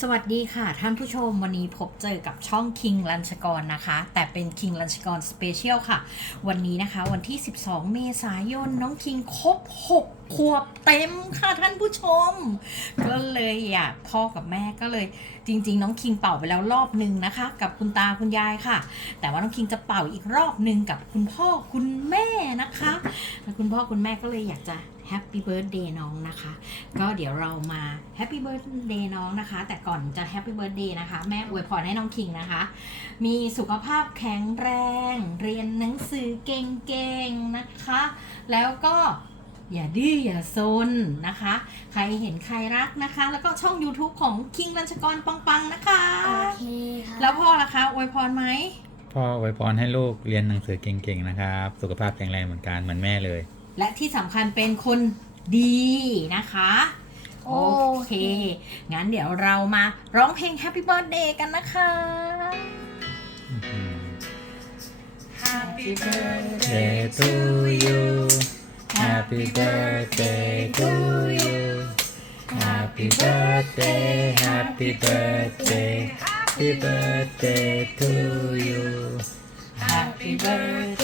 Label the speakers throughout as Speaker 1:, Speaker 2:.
Speaker 1: สวัสดีค่ะท่านผู้ชมวันนี้พบเจอกับช่อง King ลัญชกรนะคะ แต่เป็น King ลัญชกรสเปเชียลค่ะ วันนี้นะคะวันที่ 12 เมษายนน้องคิงครบ 6 ขวบเต็มค่ะท่านผู้ชม ก็เลยอยากพ่อกับแม่ก็เลย จริง ๆ น้องคิงเป่าไปแล้วรอบหนึ่งนะคะ กับคุณตาคุณยายค่ะ แต่ว่าน้องคิงจะเป่าอีกรอบหนึ่งกับคุณพ่อคุณแม่นะคะ คุณพ่อคุณแม่ก็เลยอยากจะ แฮปปี้เบิร์ดเดย์น้องนะคะ ก็เดี๋ยวเรามาแฮปปี้เบิร์ a เดย์น้องนะคะ แต่ก่อนจะแฮปปี้เบิร์ a เดย์นะคะ แม่อวยพรให้น้องคิงนะคะ มีสุขภาพแข็งแรง เรียนหนังสือเก่งๆนะคะ แล้วก็อย่าดื้ออย่าซนนะคะ ใครเห็นใครรักนะคะ แล้วก็ช่อง YouTube ของคิงรัญชกรปังๆนะคะ
Speaker 2: โอเคค่ะ
Speaker 1: แล้วพ่อล่ะคะอวยพรไหม
Speaker 3: พ่ออวยพรให้ลูกเรียนหนังสือเก่งๆนะครับ สุขภาพแข็งแรงเหมือนกันเหมือนแม่เลย
Speaker 1: และที่สำคัญเป็นคนดีนะคะ โอเค งั้นเดี๋ยวเรามาร้องเพลง Happy Birthday กันนะคะ Happy
Speaker 3: Birthday to you Happy birthday to you Happy birthday Happy birthday Happy birthday to you
Speaker 1: Happy birthday to you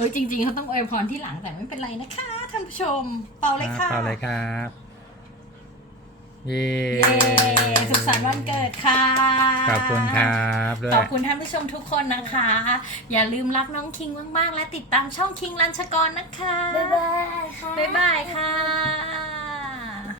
Speaker 1: ฮ้ยจริงๆเขาต้องอวยพรที่หลังแต่ไม่เป็นไรนะคะท่านผู้ชม เป่าเลยค่ะ
Speaker 3: เป่าเลยครับเย้
Speaker 1: เย้สุขสันต์วันเกิดค่ะ
Speaker 3: ขอบคุณครับด้วย
Speaker 1: ขอบคุณท่านผู้ชมทุกคนนะคะ อย่าลืมรักน้องคิงมากๆ และติดตามช่องคิงลัญชกรนะคะ
Speaker 2: บ๊ายบายค่ะ
Speaker 1: บ๊ายบายค่ะ